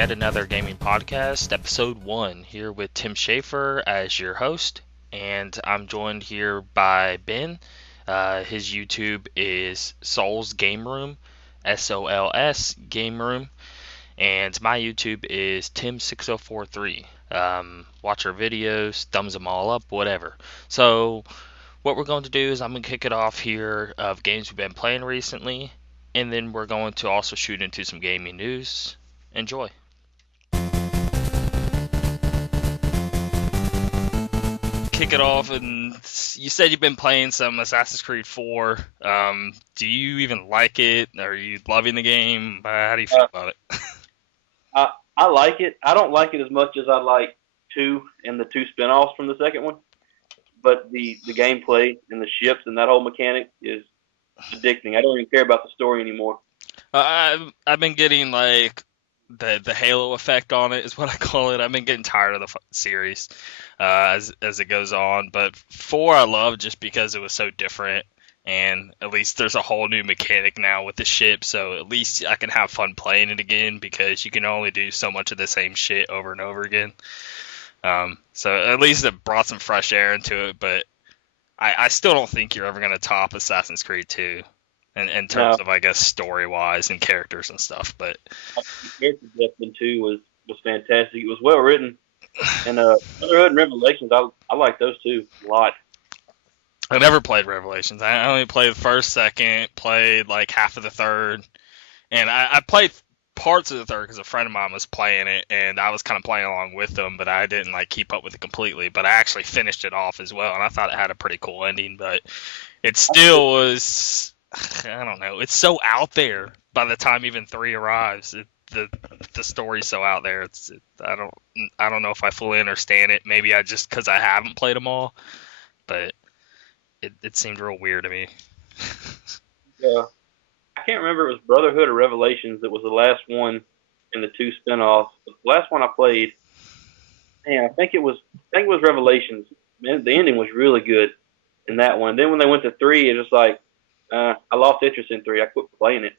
yet another gaming podcast, episode 1, here with Tim Schafer as your host, and I'm joined here by Ben. His YouTube is Solsgameroom, S-O-L-S Game Room, and my YouTube is Tim6043. Watch our videos, thumbs them all up, whatever. So, what we're going to do is I'm going to kick it off here of games we've been playing recently, and then we're going to also shoot into some gaming news. Enjoy. Kick it off, and you said you've been playing some Assassin's Creed 4. Do you even like it? Are you loving the game? How do you feel about it? I like it. I don't like it as much as I like 2 and the 2 spinoffs from the second one. But the gameplay and the ships and that whole mechanic is addicting. I don't even care about the story anymore. I've been getting like the Halo effect on it is what I call it. I've been getting tired of the series as it goes on. But 4 I love just because it was so different. And at least there's a whole new mechanic now with the ship, so at least I can have fun playing it again because you can only do so much of the same shit over and over again. So at least it brought some fresh air into it, but I still don't think you're ever going to top Assassin's Creed 2 in terms of, I guess, story-wise and characters and stuff. But the character depth in 2 was fantastic. It was well written, and Brotherhood and Revelations, I like those two a lot. I never played Revelations. I only played the first, second, played like half of the third, and I played parts of the third because a friend of mine was playing it, and I was kind of playing along with them, but I didn't like keep up with it completely. But I actually finished it off as well, and I thought it had a pretty cool ending. But it still was, I don't know, it's so out there by the time even 3 arrives. The story's so out there. I don't know if I fully understand it. Maybe because I haven't played them all, but it seemed real weird to me. Yeah. I can't remember if it was Brotherhood or Revelations that was the last one in the 2 spinoffs. But the last one I played, man, I think it was Revelations. Man, the ending was really good in that one. Then when they went to 3, it was like I lost interest in 3. I quit playing it.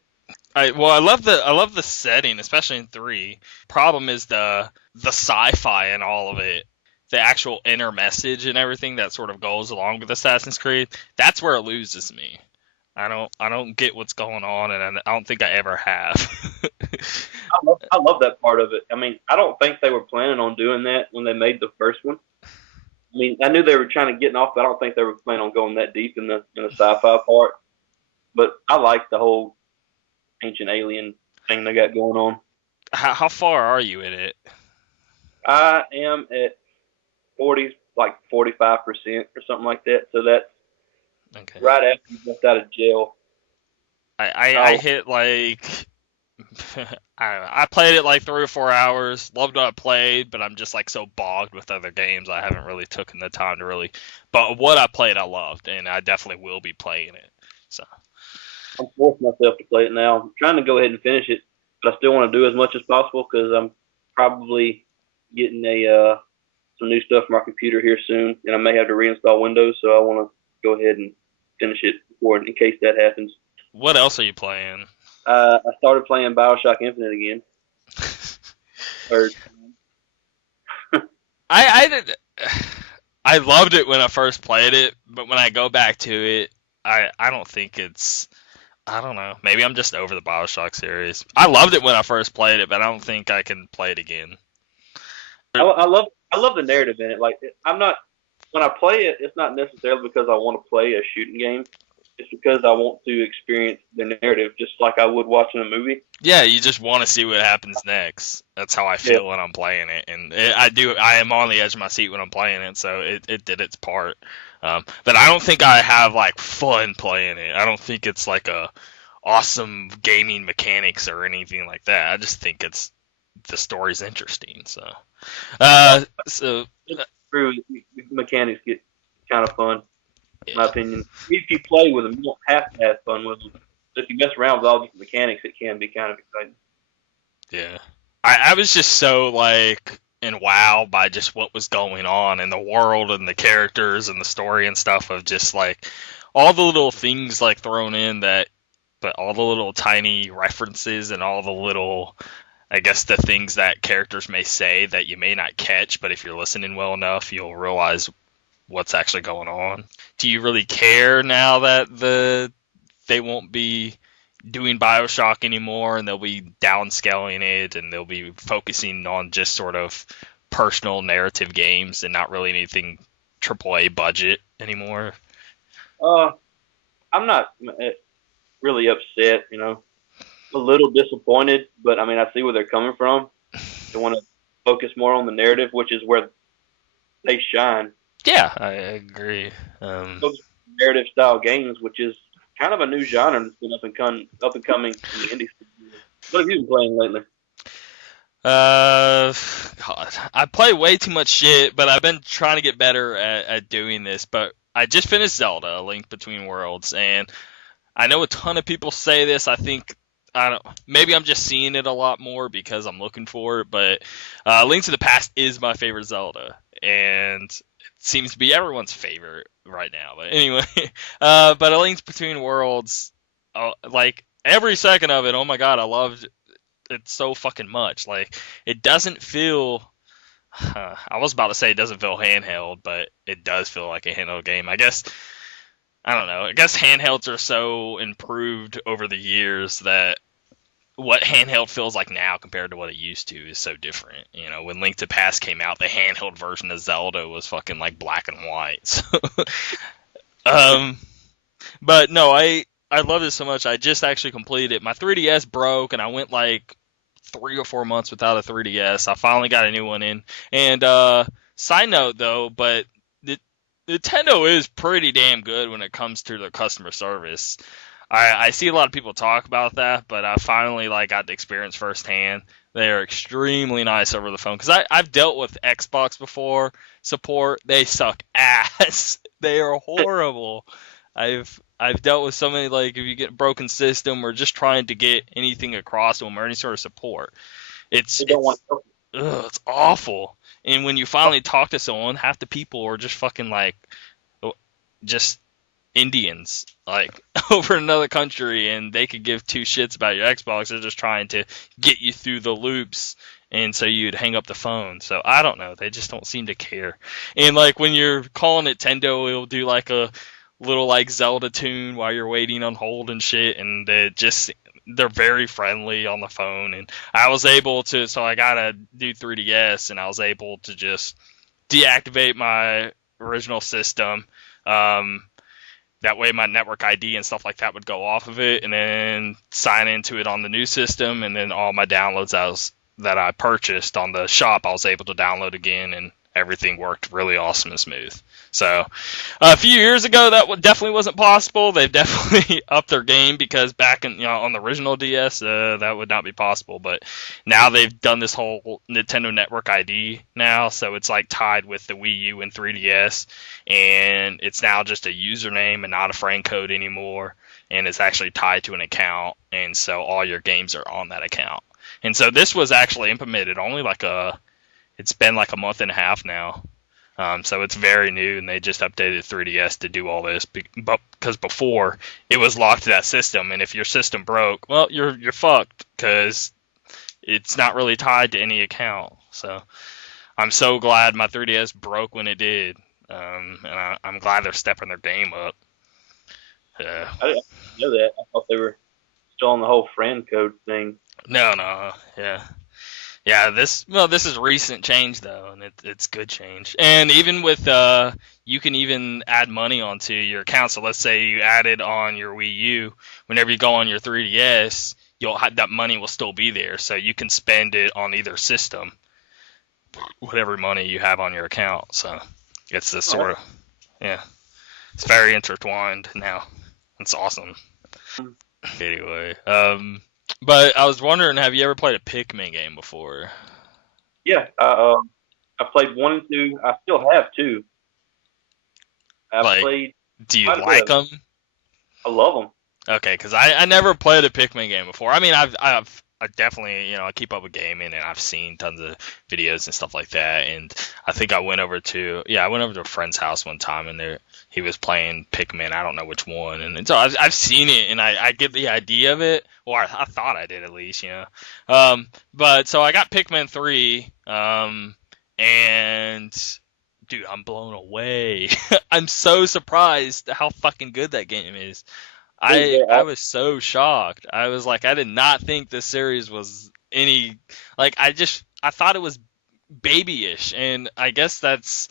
I love the setting, especially in 3. Problem is the sci-fi and all of it. The actual inner message and everything that sort of goes along with Assassin's Creed. That's where it loses me. I don't get what's going on, and I don't think I ever have. I love that part of it. I mean, I don't think they were planning on doing that when they made the first one. I mean, I knew they were trying to get off, but I don't think they were planning on going that deep in the sci-fi part. But I like the whole ancient alien thing they got going on. How far are you in it? I am at 45% or something like that. So that's okay. Right after you left out of jail. I hit like I played it like 3 or 4 hours. Loved what I played, but I'm just like so bogged with other games. I haven't really taken the time to really. But what I played, I loved, and I definitely will be playing it. So I'm forcing myself to play it now. I'm trying to go ahead and finish it, but I still want to do as much as possible because I'm probably getting some new stuff from my computer here soon, and I may have to reinstall Windows. So I want to go ahead and finish it before, in case that happens. What else are you playing? I started playing Bioshock Infinite again. I loved it when I first played it, but when I go back to it, I don't think it's. I don't know. Maybe I'm just over the Bioshock series. I loved it when I first played it, but I don't think I can play it again. I love the narrative in it. Like when I play it, it's not necessarily because I want to play a shooting game. It's because I want to experience the narrative just like I would watching a movie. Yeah, you just want to see what happens next. That's how I feel when I'm playing it. And I am on the edge of my seat when I'm playing it, so it did its part. But I don't think I have like fun playing it. I don't think it's like a awesome gaming mechanics or anything like that. I just think the story's interesting. So it's true. Mechanics get kind of fun, in my opinion. If you play with them, you don't have to have fun with them. But if you mess around with all these mechanics, it can be kind of exciting. Yeah. I was just so like in wow by just what was going on in the world and the characters and the story and stuff of just like all the little things like thrown in that, but all the little tiny references and all the little I guess the things that characters may say that you may not catch, but if you're listening well enough, you'll realize what's actually going on. Do you really care now that they won't be doing Bioshock anymore, and they'll be downscaling it, and they'll be focusing on just sort of personal narrative games and not really anything AAA budget anymore? I'm not really upset. A little disappointed, but I mean, I see where they're coming from. They want to focus more on the narrative, which is where they shine. Yeah, I agree. Narrative style games, which is kind of a new genre that's been up and coming in the indie scene. What have you been playing lately? God, I play way too much shit, but I've been trying to get better at doing this. But I just finished Zelda: A Link Between Worlds, and I know a ton of people say this. I think maybe I'm just seeing it a lot more because I'm looking for it. But Link to the Past is my favorite Zelda, and it seems to be everyone's favorite right now. But anyway, but A Link Between Worlds, like every second of it, oh my god, I loved it so fucking much. Like, it doesn't feel. I was about to say it doesn't feel handheld, but it does feel like a handheld game. I guess. I don't know. I guess handhelds are so improved over the years that what handheld feels like now compared to what it used to is so different. When Link to Past came out, the handheld version of Zelda was fucking like black and white. So, but no, I love it so much. I just actually completed it. My 3DS broke, and I went like 3 or 4 months without a 3DS. I finally got a new one in. And side note though, but Nintendo is pretty damn good when it comes to their customer service. I see a lot of people talk about that, but I finally got the experience firsthand. They are extremely nice over the phone. Because I've dealt with Xbox before support. They suck ass. They are horrible. I've dealt with so many, if you get a broken system or just trying to get anything across to them or any sort of support. It's awful. And when you finally talk to someone, half the people are just fucking just Indians, over another country, and they could give two shits about your Xbox. They're just trying to get you through the loops, and so you'd hang up the phone. So I don't know. They just don't seem to care. And when you're calling Nintendo, it'll do a little Zelda tune while you're waiting on hold and shit, and they're very friendly on the phone. And I was able to, so I got a new 3DS, and I was able to just deactivate my original system. That way my network ID and stuff like that would go off of it, and then sign into it on the new system, and then all my downloads that I purchased on the shop, I was able to download again, and everything worked really awesome and smooth. So a few years ago, that definitely wasn't possible. They've definitely upped their game, because back in on the original DS, that would not be possible. But now they've done this whole Nintendo Network ID now, so it's tied with the Wii U and 3DS, and it's now just a username and not a friend code anymore, and it's actually tied to an account, and so all your games are on that account. And so this was actually implemented only it's been a month and a half now. So it's very new, and they just updated 3DS to do all this. Because before, it was locked to that system, and if your system broke, well, you're fucked, because it's not really tied to any account. So I'm so glad my 3DS broke when it did, and I'm glad they're stepping their game up. I didn't know that. I thought they were still on the whole friend code thing. No, yeah. This is recent change though, and it's good change. And even with you can even add money onto your account. So let's say you added on your Wii U, whenever you go on your 3DS, that money will still be there, so you can spend it on either system, whatever money you have on your account. So it's this sort of, yeah, it's very intertwined now. It's awesome. Anyway, but I was wondering, have you ever played a Pikmin game before? Yeah, I played 1 and 2. I still have 2. Played. Do you like them? I love them. Okay, because I never played a Pikmin game before. I mean, I've I definitely, I keep up with gaming, and I've seen tons of videos and stuff like that. And I think I went over to, a friend's house one time, and he was playing Pikmin. I don't know which one, and so I've seen it, and I get the idea of it, or I thought I did at least, But so I got Pikmin 3, and dude, I'm blown away. I'm so surprised how fucking good that game is. I was so shocked. I was like, I did not think this series was any like I thought it was babyish, and I guess that's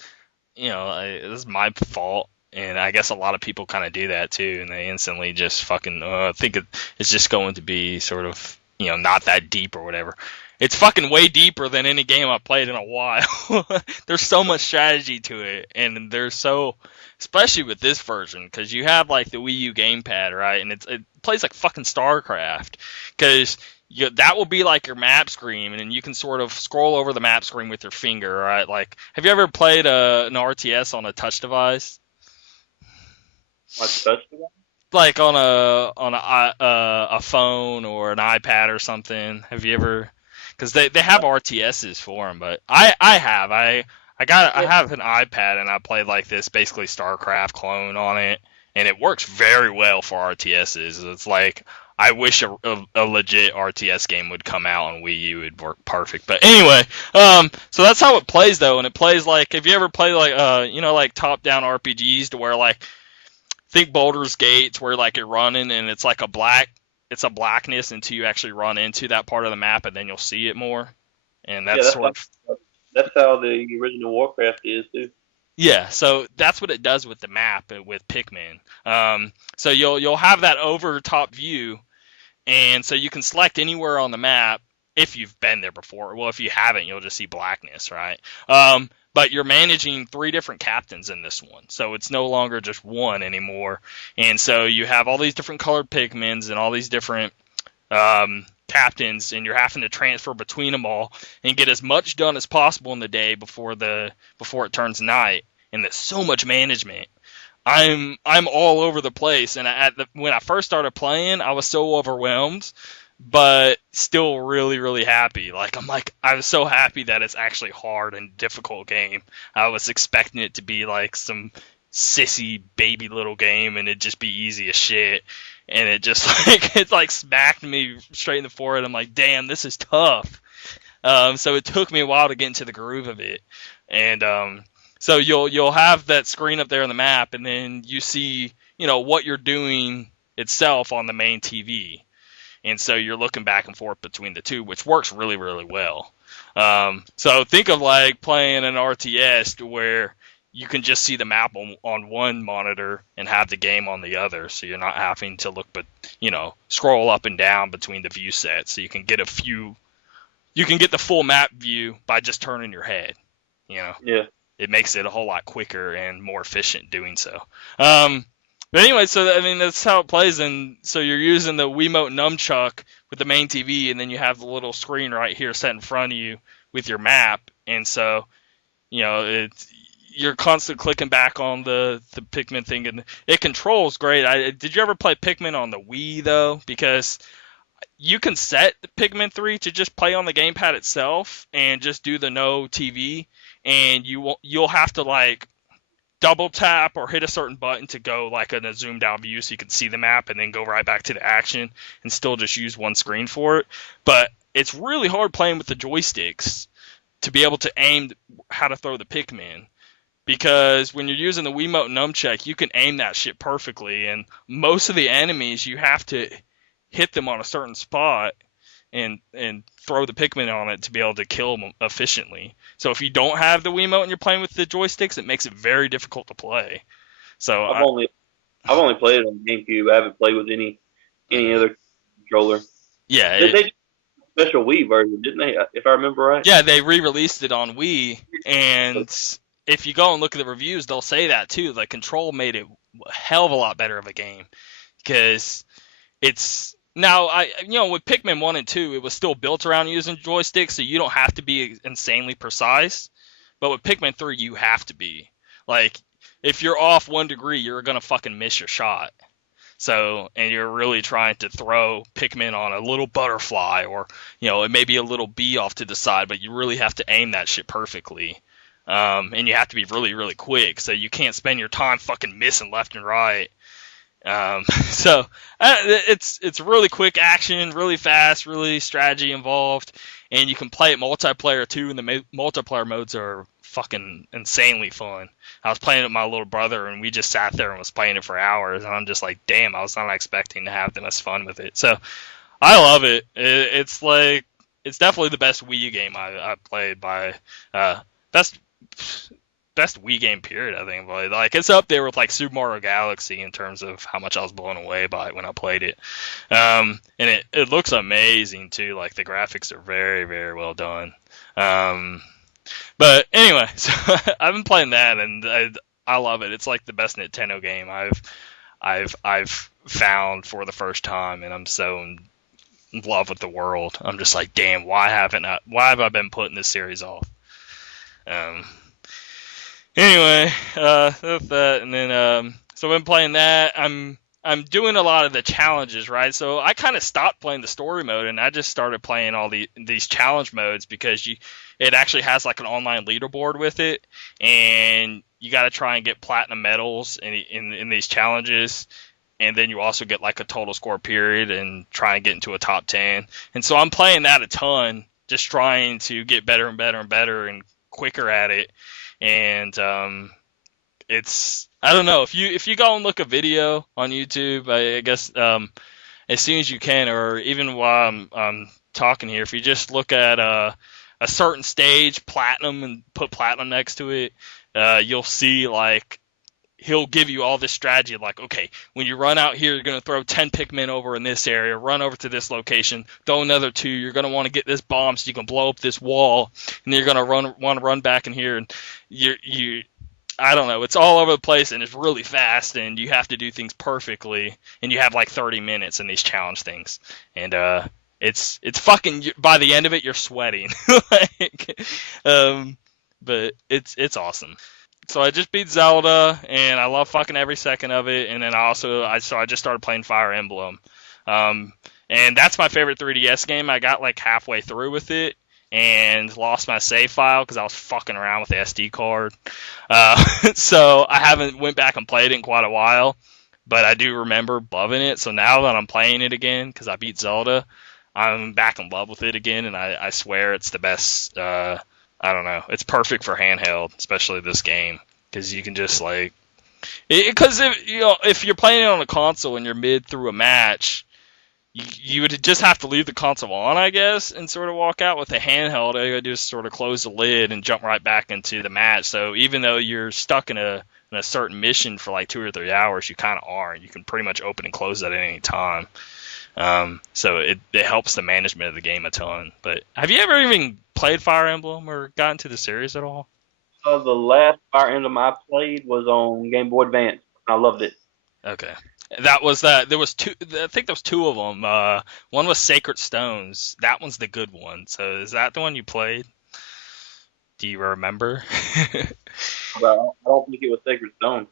this is my fault, and I guess a lot of people kind of do that too, and they instantly just fucking think it's just going to be sort of not that deep or whatever. It's fucking way deeper than any game I've played in a while. There's so much strategy to it, and there's so, especially with this version, because you have like the Wii U gamepad, right? And it plays like fucking StarCraft, because that will be like your map screen, and then you can sort of scroll over the map screen with your finger, right? Like, have you ever played an RTS on a touch device? My touch device? Like on a phone or an iPad or something? Have you ever? Because they have RTSs for them, but I have an iPad, and I played like this basically StarCraft clone on it, and it works very well for RTSs. It's like I wish a legit RTS game would come out on Wii U. It'd work perfect. But anyway, so that's how it plays though, and it plays like, have you ever played like like top down RPGs to where like, think Baldur's Gates, where like you're running and it's like it's a blackness until you actually run into that part of the map, and then you'll see it more. And that's that's how the original Warcraft is too. Yeah, so that's what it does with the map with Pikmin. So you'll have that over top view, and so you can select anywhere on the map if you've been there before. Well, if you haven't, you'll just see blackness, right? But you're managing 3 different captains in this one, so it's no longer just one anymore. And so you have all these different colored Pikmins and all these different captains, and you're having to transfer between them all and get as much done as possible in the day before it turns night. And there's so much management. I'm all over the place, and when I first started playing, I was so overwhelmed, but still really, really happy. I was so happy that it's actually hard and difficult game. I was expecting it to be like some sissy baby little game, and it'd just be easy as shit. And it just it smacked me straight in the forehead. I'm like, damn, this is tough. So it took me a while to get into the groove of it. And so you'll have that screen up there on the map, and then you see what you're doing itself on the main TV. And so you're looking back and forth between the two, which works really, really well. So think of like playing an RTS where you can just see the map on one monitor and have the game on the other, so you're not having to look, scroll up and down between the view sets. So you can get the full map view by just turning your head. Yeah. It makes it a whole lot quicker and more efficient doing so. But anyway, so that's how it plays, and so you're using the Wiimote nunchuck with the main TV, and then you have the little screen right here set in front of you with your map, and so you're constantly clicking back on the Pikmin thing, and it controls great. Did you ever play Pikmin on the Wii though? Because you can set Pikmin 3 to just play on the gamepad itself and just do the no TV, and you'll have to like double tap or hit a certain button to go like in a zoomed out view so you can see the map, and then go right back to the action and still just use one screen for it. But it's really hard playing with the joysticks to be able to aim how to throw the Pikmin, because when you're using the Wiimote nunchuck, you can aim that shit perfectly, and most of the enemies you have to hit them on a certain spot and throw the Pikmin on it to be able to kill them efficiently. So if you don't have the Wiimote and you're playing with the joysticks, it makes it very difficult to play. So I've only played it on GameCube. I haven't played with any other controller. Yeah, they did a special Wii version, didn't they? If I remember right. Yeah, they re-released it on Wii, and if you go and look at the reviews, they'll say that too. The control made it a hell of a lot better of a game, because it's. Now, with Pikmin 1 and 2, it was still built around using joysticks, so you don't have to be insanely precise. But with Pikmin 3, you have to be. Like, if you're off 1 degree, you're going to fucking miss your shot. So, and you're really trying to throw Pikmin on a little butterfly, or it may be a little bee off to the side, but you really have to aim that shit perfectly. And you have to be really, really quick, so you can't spend your time fucking missing left and right. So it's really quick action, really fast, really strategy involved, and you can play it multiplayer too. And the multiplayer modes are fucking insanely fun. I was playing it with my little brother, and we just sat there and was playing it for hours. And I'm just like, damn, I was not expecting to have that much fun with it. So I love it. It's like it's definitely the best Wii U game I played by best Wii game period, I think. But like it's up there with like Super Mario Galaxy in terms of how much I was blown away by it when I played it. And it looks amazing too. Like the graphics are very, very well done. But anyway, so I've been playing that, and I love it. It's like the best Nintendo game I've found for the first time, and I'm so in love with the world. I'm just like, damn, why have I been putting this series off? Anyway, that's that, and then so I've been playing that. I'm doing a lot of the challenges, right? So I kind of stopped playing the story mode, and I just started playing all these challenge modes because it actually has like an online leaderboard with it, and you got to try and get platinum medals in these challenges, and then you also get like a total score period and try and get into a top 10. And so I'm playing that a ton, just trying to get better and better and better and quicker at it. And it's, I don't know, if you go and look a video on YouTube, I guess as soon as you can, or even while I'm talking here, if you just look at a certain stage platinum and put platinum next to it, you'll see like he'll give you all this strategy, like, okay, when you run out here, you're going to throw 10 Pikmin over in this area, run over to this location, throw another 2, you're going to want to get this bomb so you can blow up this wall, and then you're going to want to run back in here, and you I don't know, it's all over the place, and it's really fast, and you have to do things perfectly, and you have like 30 minutes in these challenge things, and it's fucking, by the end of it, you're sweating. Like, but it's awesome. So I just beat Zelda, and I love fucking every second of it. And then I just started playing Fire Emblem, and that's my favorite 3DS game. I got like halfway through with it and lost my save file because I was fucking around with the SD card. So I haven't went back and played it in quite a while, but I do remember loving it. So now that I'm playing it again because I beat Zelda, I'm back in love with it again, and I swear it's the best. I don't know. It's perfect for handheld, especially this game, because you can just like, because if you're playing it on a console and you're mid through a match, you would just have to leave the console on, I guess, and sort of walk out. With a handheld, all you gotta do is sort of close the lid and jump right back into the match. So even though you're stuck in a certain mission for like 2 or 3 hours, you kind of aren't. You can pretty much open and close that at any time. So it helps the management of the game a ton. But have you ever even played Fire Emblem or gotten to the series at all? The last Fire Emblem I played was on Game Boy Advance. I loved it. Okay. That was that. There was two. I think there was 2 of them. One was Sacred Stones. That one's the good one. So is that the one you played? Do you remember? But I don't think it was Sacred Stone.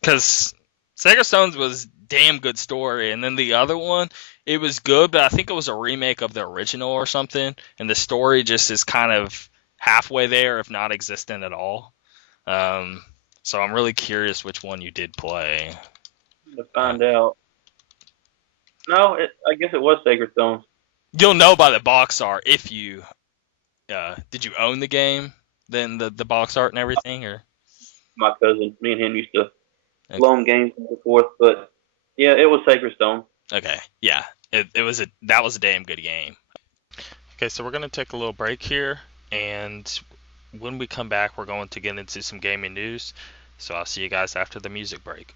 Because Sacred Stones was damn good story, and then the other one, it was good, but I think it was a remake of the original or something, and the story just is kind of halfway there, if not existent at all. So I'm really curious which one you did play. To find out. No, I guess it was Sacred Stone. You'll know by the box art if you did you own the game, then the box art and everything, or My cousin, me and him used to loan games back and forth, but yeah, it was Sacred Stone. Okay, yeah, that was a damn good game. Okay, so we're gonna take a little break here, and when we come back, we're going to get into some gaming news. So I'll see you guys after the music break.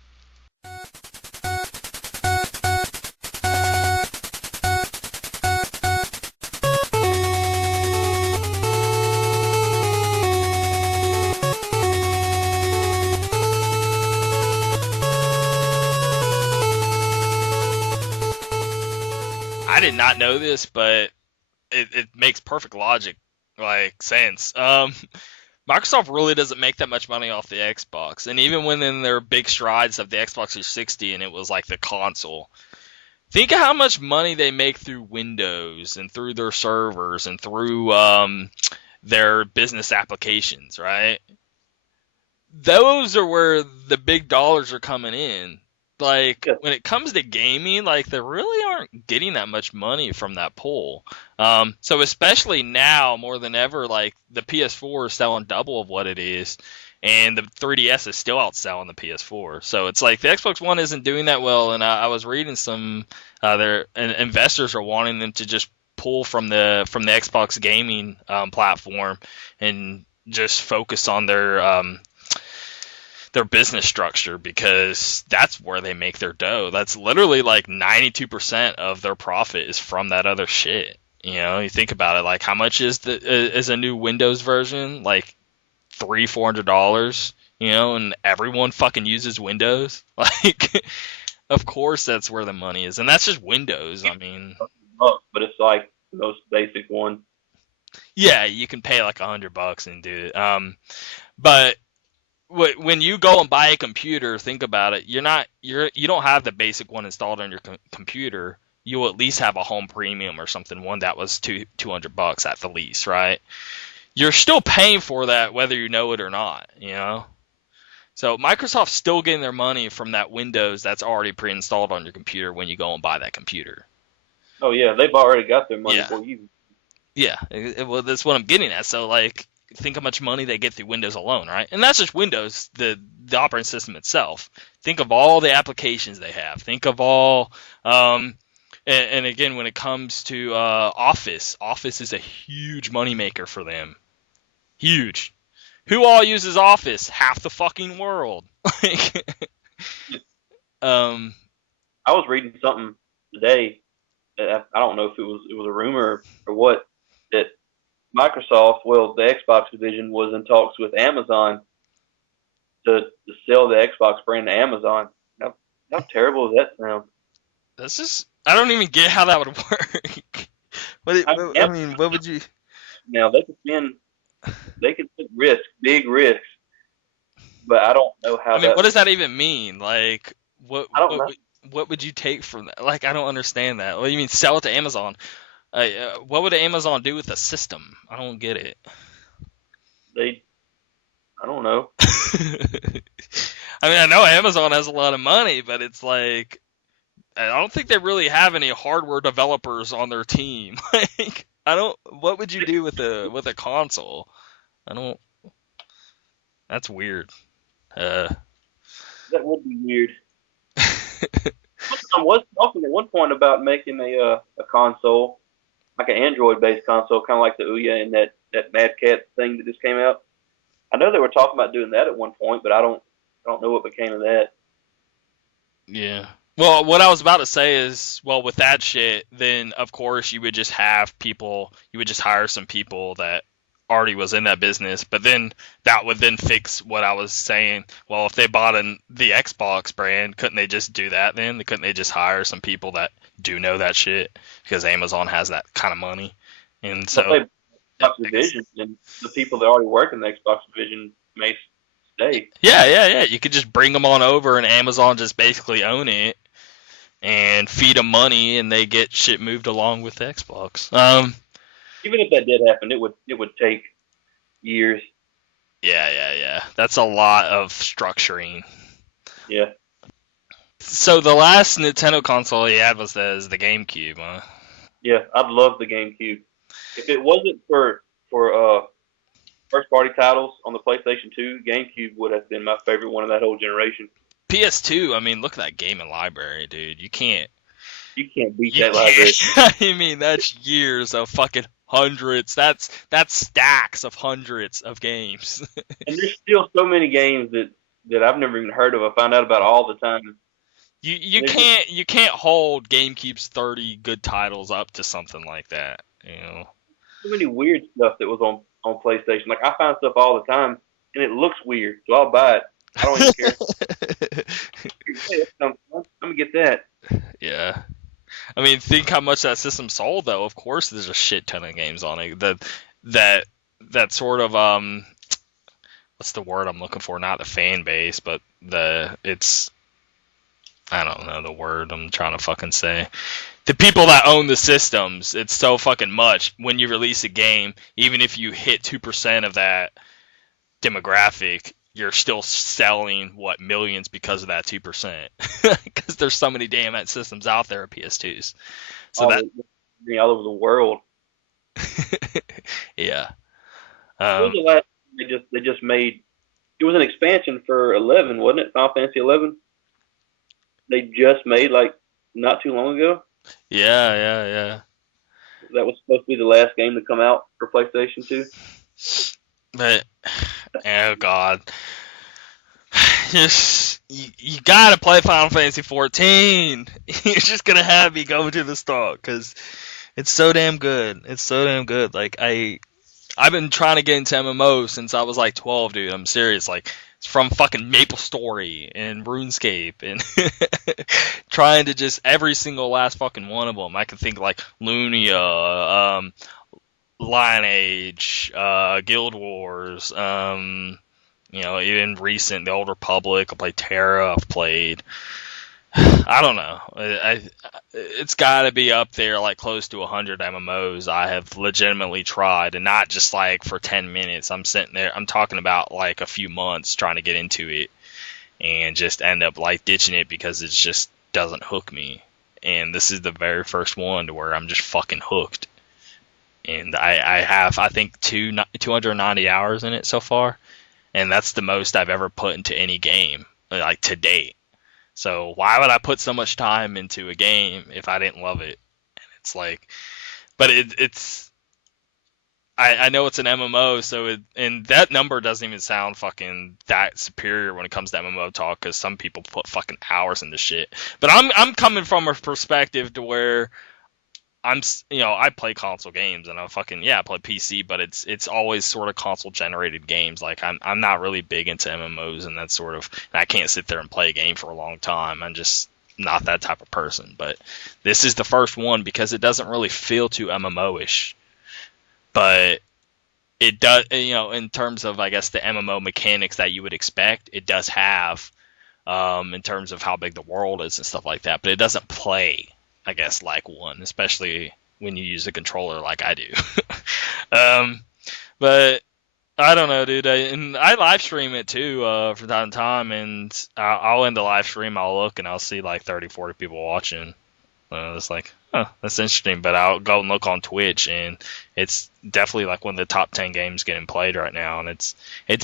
I did not know this, but it makes perfect logic, like sense. Microsoft really doesn't make that much money off the Xbox, and even when in their big strides of the Xbox 360 and it was like the console, think of how much money they make through Windows and through their servers and through their business applications, right? Those are where the big dollars are coming in. Like Yeah. when it comes to gaming, like they really aren't getting that much money from that pool. So especially now more than ever, like the PS4 is selling double of what it is, and the 3DS is still outselling the PS4. So it's like the Xbox One isn't doing that well. And I was reading some their investors are wanting them to just pull from the Xbox gaming platform and just focus on their business structure, because that's where they make their dough. That's literally like 92% of their profit is from that other shit. You know, you think about it, like how much is a new Windows version? Like $300-$400, you know, and everyone fucking uses Windows. Like, of course that's where the money is, and that's just Windows. I mean, But it's like the most basic one. yeah, you can pay like $100 and do it. But when you go and buy a computer, think about it. You don't have the basic one installed on your computer. You'll at least have a home premium or something, one that was $200 at the least, right? You're still paying for that whether you know it or not, you know. So Microsoft's still getting their money from that Windows that's already pre-installed on your computer when you go and buy that computer. Oh yeah, they've already got their money Yeah. for you. Yeah, well, that's what I'm getting at. So, like, think how much money they get through Windows alone, right? And that's just Windows, the operating system itself. Think of all the applications they have. Think of all, and again, when it comes to Office, Office is a huge moneymaker for them. Huge. Who all uses Office? Half the fucking world. Like, um, I was reading something today. I don't know if it was a rumor or what, that Microsoft, well, the Xbox division was in talks with Amazon to sell the Xbox brand to Amazon. How terrible does that sound? that's just, I don't even get how that would work. I mean, what would you? Now they can take risks, big risks, but I don't know how I mean, that. what does that even mean? Like, I don't know. what would you take from that? Like, I don't understand that. What do you mean sell it to Amazon? What would Amazon do with the system? I don't get it. I don't know. I mean, I know Amazon has a lot of money, but it's like I don't think they really have any hardware developers on their team. Like, I don't. What would you do with a console? I don't. That's weird. That would be weird. I was talking at one point about making a console, like an Android-based console, kind of like the Ouya and that Mad Cat thing that just came out. I know they were talking about doing that at one point, but I don't know what became of that. Yeah. Well, what I was about to say is, well, with that shit, then of course you would just have people, you would just hire some people that already was in that business, but then that would then fix what I was saying. Well, if they bought the Xbox brand, couldn't they just do that then? Couldn't they just hire some people that do know that shit? Because Amazon has that kind of money. And so, But they Xbox division, and the people that already work in the Xbox division may stay. yeah. You could just bring them on over and Amazon just basically own it and feed them money, and they get shit moved along with the Xbox. Even if that did happen, it would take years. Yeah. That's a lot of structuring. Yeah. So the last Nintendo console he had was the GameCube, huh? Yeah, I'd love the GameCube. If it wasn't for first party titles on the PlayStation 2, GameCube would have been my favorite one of that whole generation. PS2, I mean, look at that gaming library, dude. You can't Beat that library. I mean, that's years of fucking hundreds. That's stacks of hundreds of games. And there's still so many games that I've never even heard of. I find out about all the time. You can't hold GameCube's 30 good titles up to something like that, you know. So many weird stuff that was on PlayStation. Like I find stuff all the time, and it looks weird, so I'll buy it. I don't even care. Hey, let me get that. Yeah. I mean, think how much that system sold, though. Of course, there's a shit ton of games on it. That sort of what's the word I'm looking for? Not the fan base, but I don't know the word I'm trying to fucking say. The people that own the systems, it's so fucking much. When you release a game, even if you hit 2% of that demographic, you're still selling millions because of that 2%. Because there's so many damn systems out there at PS2s. So all over the world. Yeah. What was the last they just made? It was an expansion for 11, wasn't it? Final Fantasy 11. They just made like not too long ago. Yeah. That was supposed to be the last game to come out for PlayStation 2. But oh god, you gotta play Final Fantasy 14. You're just gonna have me go to the store because it's so damn good. It's so damn good. Like I've been trying to get into MMOs since I was like 12, dude. I'm serious. Like it's from fucking MapleStory and RuneScape and trying to just every single last fucking one of them. I can think like Lunia, Lineage, Guild Wars, even recent, the Old Republic. I played Terra. I've played. I don't know. It's got to be up there, like close to 100 MMOs I have legitimately tried, and not just like for 10 minutes. I'm sitting there. I'm talking about like a few months trying to get into it, and just end up like ditching it because it just doesn't hook me. And this is the very first one to where I'm just fucking hooked. And I have, I think, 290 hours in it so far, and that's the most I've ever put into any game, like to date. So why would I put so much time into a game if I didn't love it? And it's like, but I know it's an MMO, so and that number doesn't even sound fucking that superior when it comes to MMO talk, because some people put fucking hours into shit. But I'm coming from a perspective to where I play console games, and I play PC, but it's always sort of console generated games. Like I'm not really big into MMOs, and that's sort of, and I can't sit there and play a game for a long time. I'm just not that type of person. But this is the first one because it doesn't really feel too MMO-ish, but it does, in terms of, I guess, the MMO mechanics that you would expect, it does have, in terms of how big the world is and stuff like that. But it doesn't play, I guess, like one, especially when you use a controller like I do. But I don't know, dude. And I live stream it too, from time to time, and I'll end the live stream, I'll look, and I'll see like 30, 40 people watching. It's like, that's interesting. But I'll go and look on Twitch, and it's definitely like one of the top 10 games getting played right now, and it's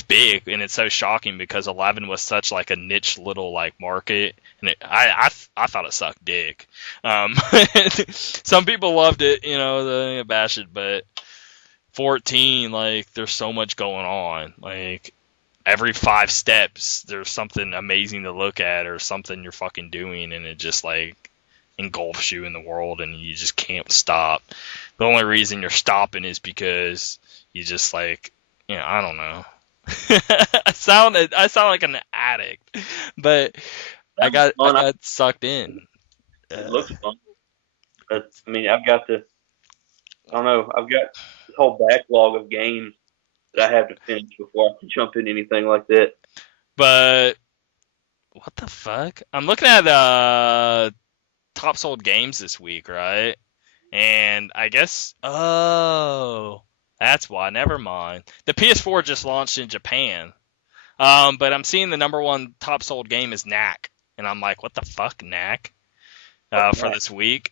big, and it's so shocking because 11 was such like a niche little like market, and I thought it sucked dick. Some people loved it, they bash it, but 14, like, there's so much going on. Like every 5 steps, there's something amazing to look at or something you're fucking doing, and it just like engulfs you in the world, and you just can't stop. The only reason you're stopping is because you just like, I don't know. I sound like an addict, but I got sucked in. It looks fun. But, I mean, I've got this whole backlog of games that I have to finish before I can jump into anything like that. But what the fuck? I'm looking at top sold games this week, right? And I guess, that's why. Never mind. The PS4 just launched in Japan, but I'm seeing the number one top sold game is Knack, and I'm like, what the fuck, Knack? For this week.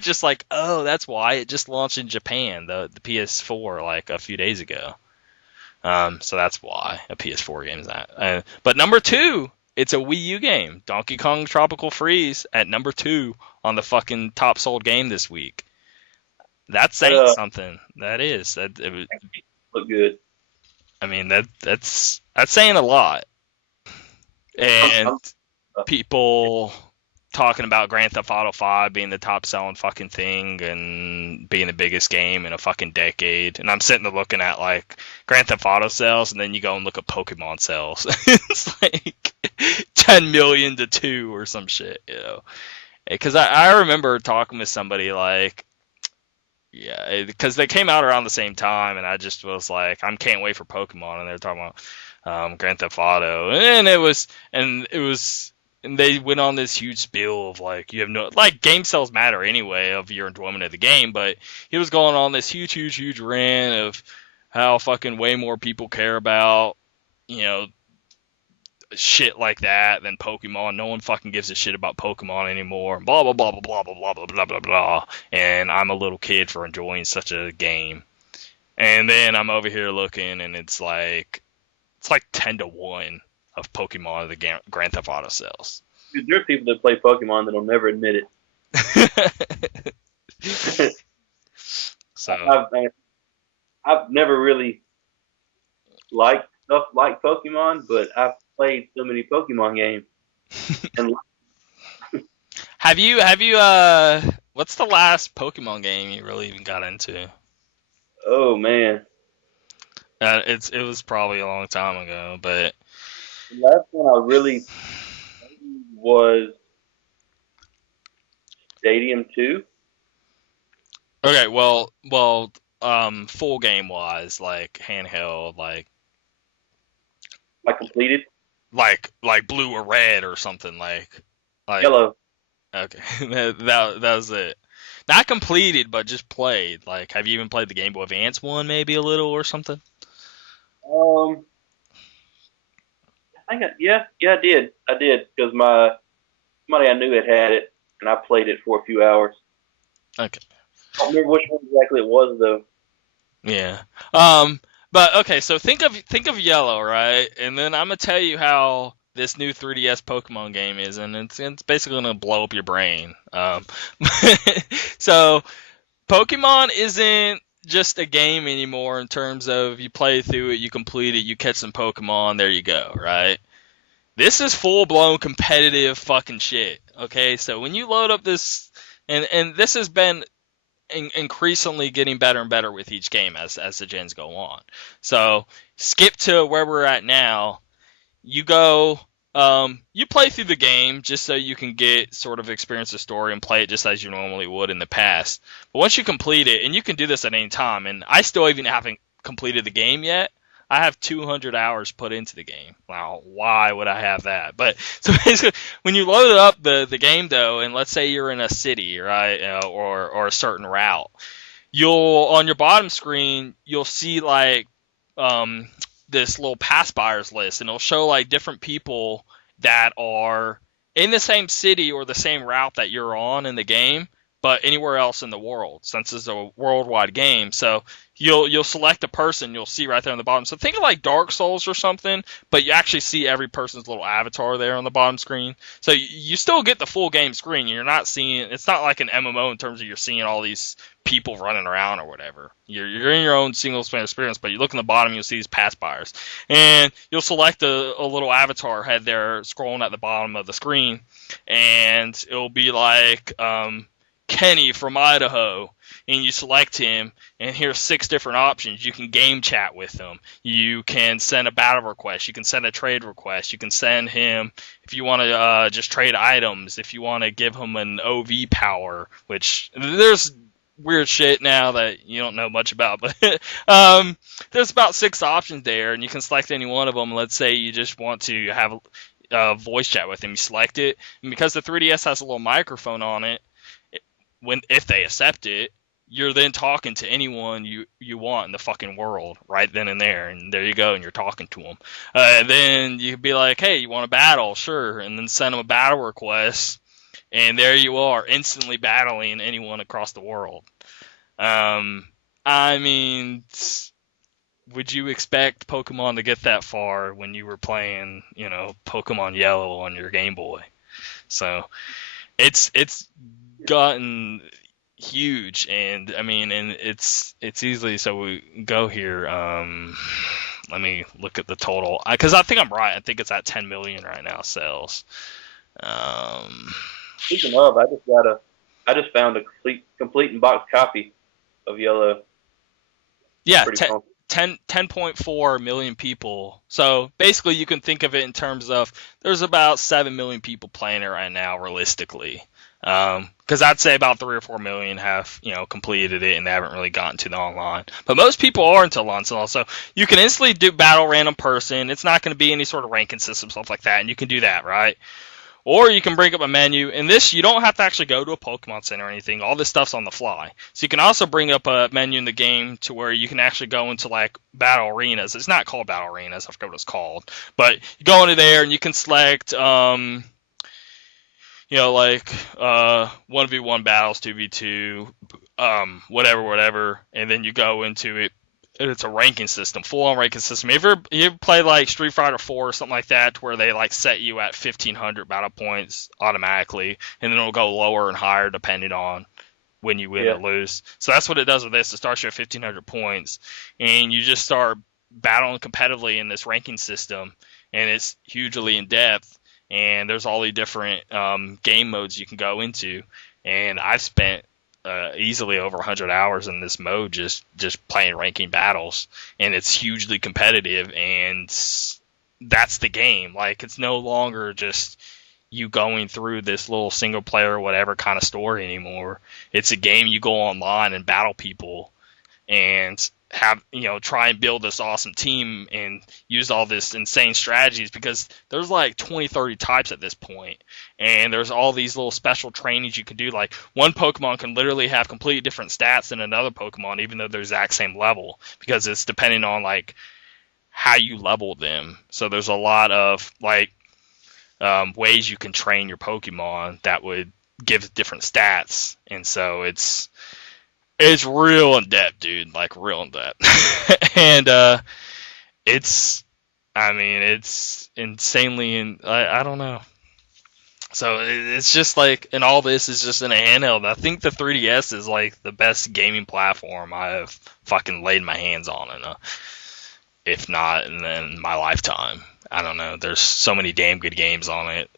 Just like, that's why it just launched in Japan, the PS4, like a few days ago. So that's why a PS4 game is that. But number 2, it's a Wii U game, Donkey Kong Tropical Freeze, at number 2 on the fucking top sold game this week. That's saying something. That is. It look good. I mean, that's saying a lot. And people talking about Grand Theft Auto 5 being the top selling fucking thing and being the biggest game in a fucking decade. And I'm sitting there looking at like Grand Theft Auto sales, and then you go and look at Pokemon sales. It's like 10 million to 2 or some shit, Because I remember talking with somebody like, because they came out around the same time, and I just was like, I can't wait for Pokemon, and they were talking about Grand Theft Auto, and and they went on this huge spiel of like, you have no, like, game sales matter anyway of your enjoyment of the game, but he was going on this huge rant of how fucking way more people care about, you know, shit like that than Pokemon. No one fucking gives a shit about Pokemon anymore. Blah blah blah blah blah blah blah blah blah blah blah. And I'm a little kid for enjoying such a game. And then I'm over here looking, and it's like 10-1 of Pokemon of the Grand Theft Auto sales. There are people that play Pokemon that'll never admit it. So I've never really liked stuff like Pokemon, but I've played so many Pokemon games. And have you what's the last Pokemon game you really even got into? oh man, It was probably a long time ago, but the last one I really played was Stadium 2. okay, well, full game wise, like handheld, I completed like blue or red or something, like Yellow. okay, that was it. Not completed, but just played. Like, have you even played the Game Boy Advance one, maybe a little or something? I think I did because somebody I knew had it, and I played it for a few hours. Okay. I don't remember which one exactly it was though. Yeah. But okay, so think of Yellow, right? And then I'm gonna tell you how this new 3DS Pokemon game is, and it's basically gonna blow up your brain. So Pokemon isn't just a game anymore in terms of you play through it, you complete it, you catch some Pokemon, there you go, right? This is full blown competitive fucking shit. Okay, so when you load up this, and this has been increasingly getting better and better with each game as the gens go on. So skip to where we're at now. You go, you play through the game just so you can get sort of experience the story and play it just as you normally would in the past. But once you complete it, and you can do this at any time, and I still even haven't completed the game yet. I have 200 hours put into the game. Wow, why would I have that? But so basically, when you load up the game though, and let's say you're in a city, right, or a certain route, you'll on your bottom screen you'll see like this little pass buyers list, and it'll show like different people that are in the same city or the same route that you're on in the game, but anywhere else in the world, since it's a worldwide game. So you'll select a person, you'll see right there on the bottom. So think of like Dark Souls or something, but you actually see every person's little avatar there on the bottom screen. So you still get the full game screen. You're not seeing, it's not like an MMO in terms of you're seeing all these people running around or whatever. You're in your own single player experience, but you look in the bottom, you'll see these pass buyers, and you'll select a little avatar head there scrolling at the bottom of the screen, and it'll be like Kenny from Idaho, and you select him, and here's 6 different options. You can game chat with him. You can send a battle request. You can send a trade request. You can send him, if you want to just trade items, if you want to give him an OV power, which there's weird shit now that you don't know much about, but there's about 6 options there, and you can select any one of them. Let's say you just want to have a voice chat with him. You select it, and because the 3DS has a little microphone on it, if they accept it, you're then talking to anyone you want in the fucking world right then and there, and there you go, and you're talking to them. Then you could be like, hey, you want to battle? Sure. And then send them a battle request, and there you are, instantly battling anyone across the world. I mean, would you expect Pokemon to get that far when you were playing, Pokemon Yellow on your Game Boy? So it's gotten huge, and I mean, and it's easily, so we go here. Let me look at the total, because I think I'm right. I think it's at 10 million right now sales. Speaking of, I just found a complete and box copy of Yellow. Yeah, 10.4 million people. So basically, you can think of it in terms of there's about 7 million people playing it right now, realistically. Because I'd say about 3 or 4 million have, completed it and they haven't really gotten to the online. But most people are into online. So you can instantly do battle random person. It's not going to be any sort of ranking system, stuff like that. And you can do that, right? Or you can bring up a menu. And this, you don't have to actually go to a Pokemon Center or anything. All this stuff's on the fly. So you can also bring up a menu in the game to where you can actually go into like battle arenas. It's not called battle arenas. I forget what it's called. But you go into there and you can select, like 1v1 battles, 2v2, whatever, and then you go into it. And it's a ranking system, full-on ranking system. You ever play like Street Fighter 4 or something like that, where they like set you at 1,500 battle points automatically, and then it'll go lower and higher depending on when you win or lose. So that's what it does with this. It starts you at 1,500 points, and you just start battling competitively in this ranking system, and it's hugely in depth. And there's all the different game modes you can go into, and I've spent easily over 100 hours in this mode just playing ranking battles, and it's hugely competitive, and that's the game. Like, it's no longer just you going through this little single player whatever kind of story anymore. It's a game you go online and battle people and have, try and build this awesome team and use all this insane strategies, because there's like 20, 30 types at this point, and there's all these little special trainings you can do. Like, one Pokemon can literally have completely different stats than another Pokemon, even though they're the exact same level, because it's depending on like how you level them. So there's a lot of like ways you can train your Pokemon that would give different stats, and so it's real in depth, dude. Like, real in depth. And it's insanely I don't know. So it's just like, and all this is just in a handheld. I think the 3DS is like the best gaming platform I've fucking laid my hands on, if not in my lifetime. I don't know. There's so many damn good games on it.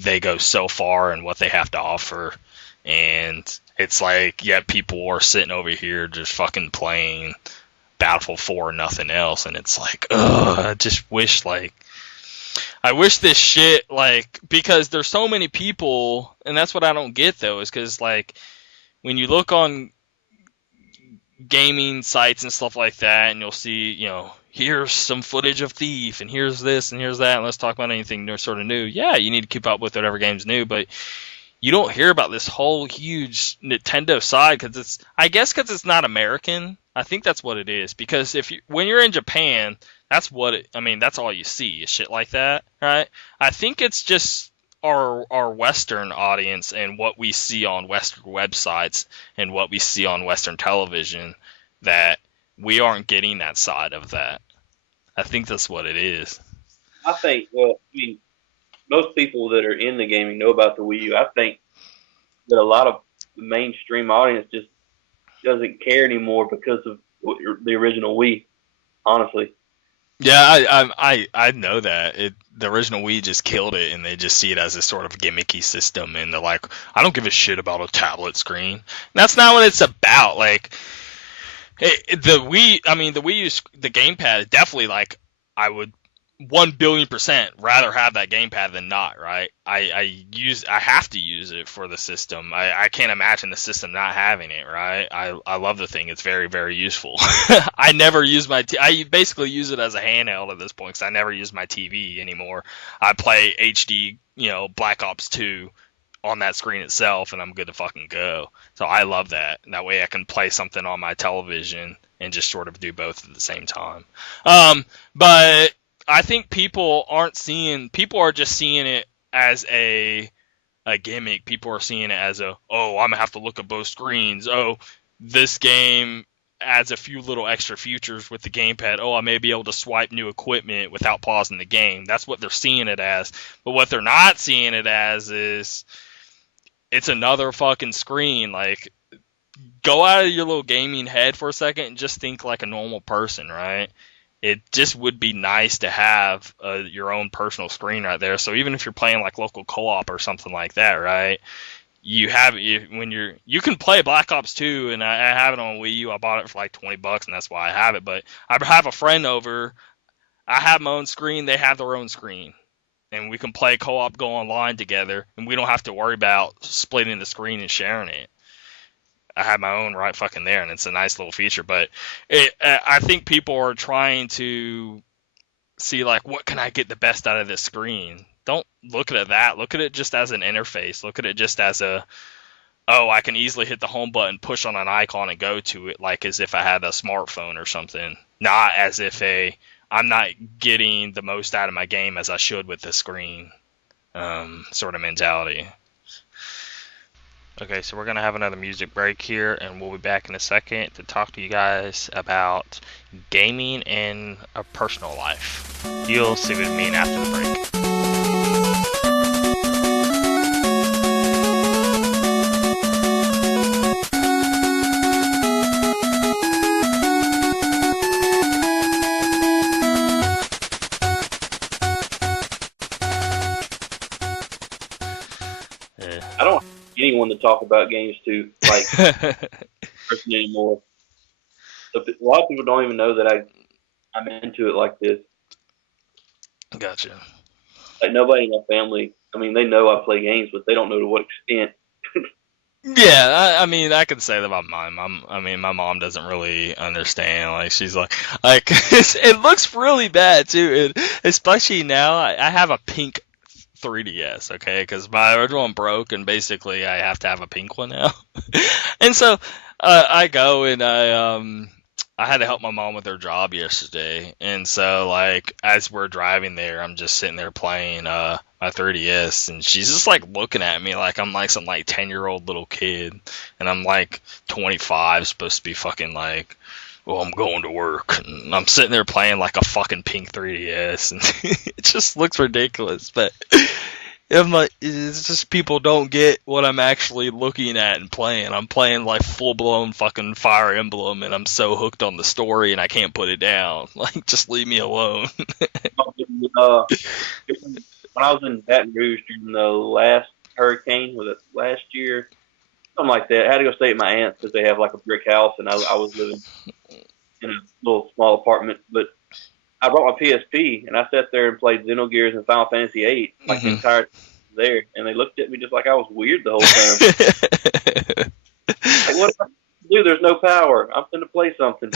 They go so far in what they have to offer, and it's like, yeah, people are sitting over here just fucking playing Battlefield 4 or nothing else, and it's like, ugh, I wish this shit, like, because there's so many people, and that's what I don't get, though, is because, like, when you look on gaming sites and stuff like that, and you'll see, here's some footage of Thief, and here's this, and here's that, and let's talk about anything sort of new. Yeah, you need to keep up with whatever game's new, but you don't hear about this whole huge Nintendo side, because it's not American. I think that's what it is, because when you're in Japan, that's that's all you see is shit like that, right? I think it's just our Western audience and what we see on Western websites and what we see on Western television, that we aren't getting that side of that. I think that's what it is. I think, most people that are in the gaming know about the Wii U. I think that a lot of the mainstream audience just doesn't care anymore because of the original Wii, honestly. Yeah, I know that the original Wii just killed it, and they just see it as a sort of gimmicky system, and they're like, I don't give a shit about a tablet screen. And that's not what it's about. Like, the Wii U, the gamepad, definitely, like, I would 1,000,000,000% rather have that gamepad than not, right? I have to use it for the system. I can't imagine the system not having it, right? I love the thing. It's very, very useful. I never use I basically use it as a handheld at this point, because I never use my TV anymore. I play HD, Black Ops 2 on that screen itself, and I'm good to fucking go. So I love that. And that way I can play something on my television and just sort of do both at the same time. But I think people are just seeing it as a gimmick. People are seeing it as I'm gonna have to look at both screens. Oh, this game adds a few little extra features with the gamepad. Oh, I may be able to swipe new equipment without pausing the game. That's what they're seeing it as. But what they're not seeing it as is it's another fucking screen. Like, go out of your little gaming head for a second and just think like a normal person, right? It just would be nice to have your own personal screen right there. So even if you're playing like local co-op or something like that, right? You can play Black Ops 2, and I have it on Wii U. I bought it for like $20, and that's why I have it. But I have a friend over. I have my own screen. They have their own screen, and we can play co-op, go online together, and we don't have to worry about splitting the screen and sharing it. I have my own right fucking there, and it's a nice little feature. But I think people are trying to see, like, what can I get the best out of this screen? Don't look at it that. Look at it just as an interface. Look at it just as I can easily hit the home button, push on an icon, and go to it, like as if I had a smartphone or something. Not as if I'm not getting the most out of my game as I should with the screen sort of mentality. Okay, so we're going to have another music break here, and we'll be back in a second to talk to you guys about gaming in a personal life. You'll see what I mean after the break. I don't have anyone to talk about games to, like, person anymore. So a lot of people don't even know that I'm into it like this. Gotcha. Like, nobody in my family, I mean, they know I play games, but they don't know to what extent. Yeah, I mean, I can say that about my mom. I mean, my mom doesn't really understand. Like, she's like, it looks really bad too. Especially now, I have a pink 3DS, okay, because my original one broke, and basically I have to have a pink one now. And so I go and I had to help my mom with her job yesterday, and so like as we're driving there, I'm just sitting there playing my 3DS, and she's just like looking at me like I'm like some like 10-year-old little kid, and I'm like 25, supposed to be fucking like, well, I'm going to work, and I'm sitting there playing like a fucking pink 3DS, and it just looks ridiculous. But it's just people don't get what I'm actually looking at and playing. I'm playing like full-blown fucking Fire Emblem, and I'm so hooked on the story, and I can't put it down. Like, just leave me alone. When I was in Baton Rouge during the last hurricane, was it last year? Something like that. I had to go stay at my aunt's because they have like a brick house, and I was living in a little small apartment. But I brought my PSP, and I sat there and played Xenogears and Final Fantasy VIII like the entire time there, and they looked at me just like I was weird the whole time. Like, what do I do? There's no power. I'm going to play something.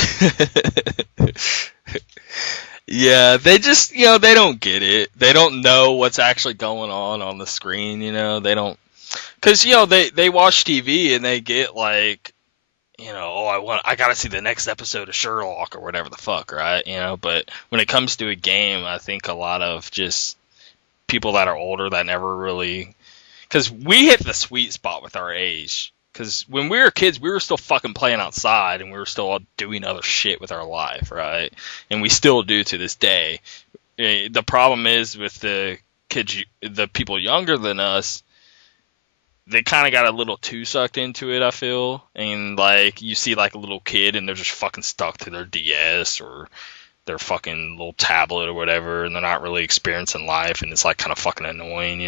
Yeah, they just, they don't get it. They don't know what's actually going on the screen, they don't, because, they watch TV and they get like, I gotta see the next episode of Sherlock or whatever the fuck, right? But when it comes to a game, I think a lot of just people that are older that never really, because we hit the sweet spot with our age. Because when we were kids, we were still fucking playing outside, and we were still doing other shit with our life, right? And we still do to this day. The problem is with the kids, the people younger than us, they kind of got a little too sucked into it, I feel. And, like, you see, like, a little kid, and they're just fucking stuck to their DS or their fucking little tablet or whatever, and they're not really experiencing life, and it's, like, kind of fucking annoying,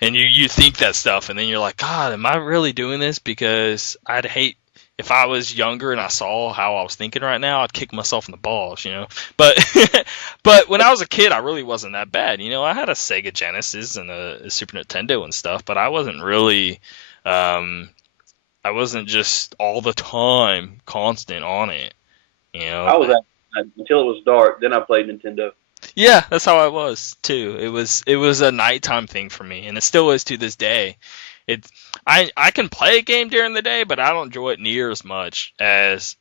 And you think that stuff, and then you're like, God, am I really doing this? Because I'd hate, if I was younger and I saw how I was thinking right now, I'd kick myself in the balls, But but when I was a kid, I really wasn't that bad, I had a Sega Genesis and a Super Nintendo and stuff, but I wasn't really, I wasn't just all the time constant on it, I was until it was dark. Then I played Nintendo. Yeah, that's how I was too. It was a nighttime thing for me, and it still is to this day. I can play a game during the day, but I don't enjoy it near as much as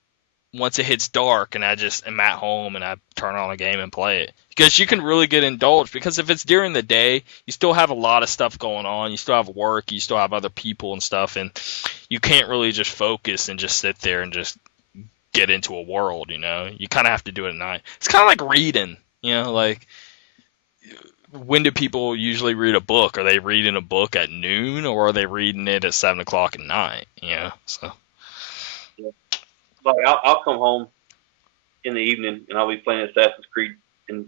once it hits dark and I just am at home and I turn on a game and play it. Because you can really get indulged, because if it's during the day, you still have a lot of stuff going on. You still have work, you still have other people and stuff, and you can't really just focus and just sit there and just get into a world, You kind of have to do it at night. It's kind of like reading. Like, when do people usually read a book? Are they reading a book at noon, or are they reading it at 7 o'clock at night? So. Yeah. Like, I'll come home in the evening, and I'll be playing Assassin's Creed, and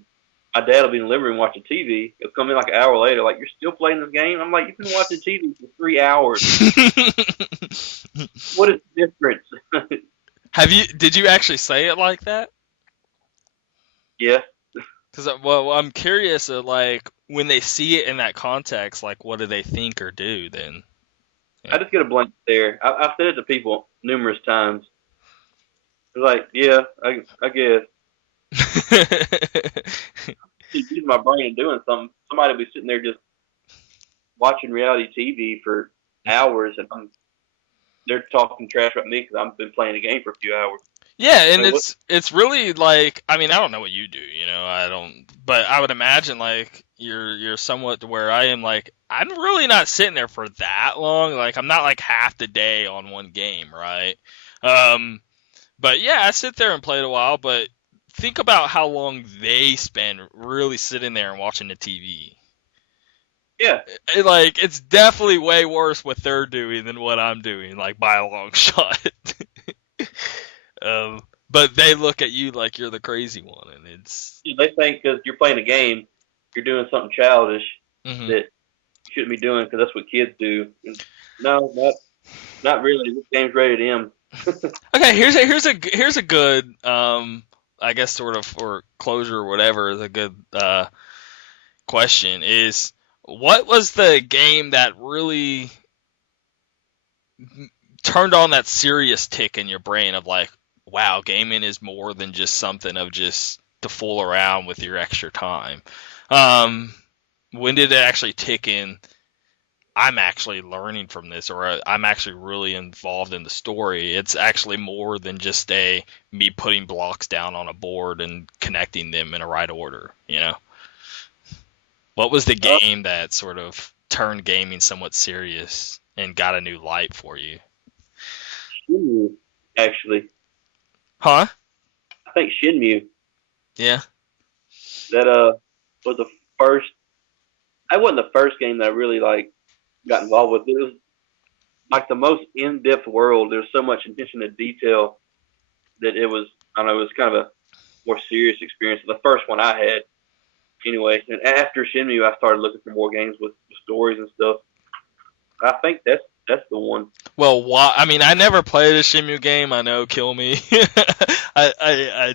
my dad will be in the living room watching TV. He'll come in like an hour later, like, you're still playing this game? I'm like, you've been watching TV for 3 hours. What is the difference? Did you actually say it like that? Yeah. Because well, I'm curious, like when they see it in that context, like what do they think or do then? I just get a blank stare. I've said it to people numerous times. It's like, yeah, I guess. Using my brain and doing something. Somebody will be sitting there just watching reality TV for hours, and they're talking trash about me because I've been playing a game for a few hours. Yeah, and Like, what? it's really like, I mean, I don't know what you do, I don't, but I would imagine like you're somewhat to where I am, like I'm really not sitting there for that long. Like I'm not like half the day on one game, right? Um, but yeah, I sit there and play it a while, but think about how long they spend really sitting there and watching the TV. Yeah, Like it's definitely way worse what they're doing than what I'm doing, like by a long shot. Um, but they look at you like you're the crazy one, and it's. they think because you're playing a game, you're doing something childish Mhm. that you shouldn't be doing because that's what kids do. And no, not really. This game's rated M. Okay, here's a good I guess sort of for closure or whatever is a good question is what was the game that really turned on that serious tick in your brain of like, wow, gaming is more than just something of just to fool around with your extra time. Um, when did it actually tick in? I'm actually learning from this, or I'm actually really involved in the story. It's actually more than just a me putting blocks down on a board and connecting them in a right order. What was the Uh, game that sort of turned gaming somewhat serious and got a new light for you? Shinmu, actually, Huh? I think Shinmu Yeah. that was the first. That wasn't the first game that I really like got involved with. It was like the most in-depth world. There's so much attention to detail that it was. I don't know. It was kind of a more serious experience. The first one I had, anyway. And after Shinmu, I started looking for more games with stories and stuff. I think that's the one. Well, why? I mean, I never played a Shimu game. I know, kill me. I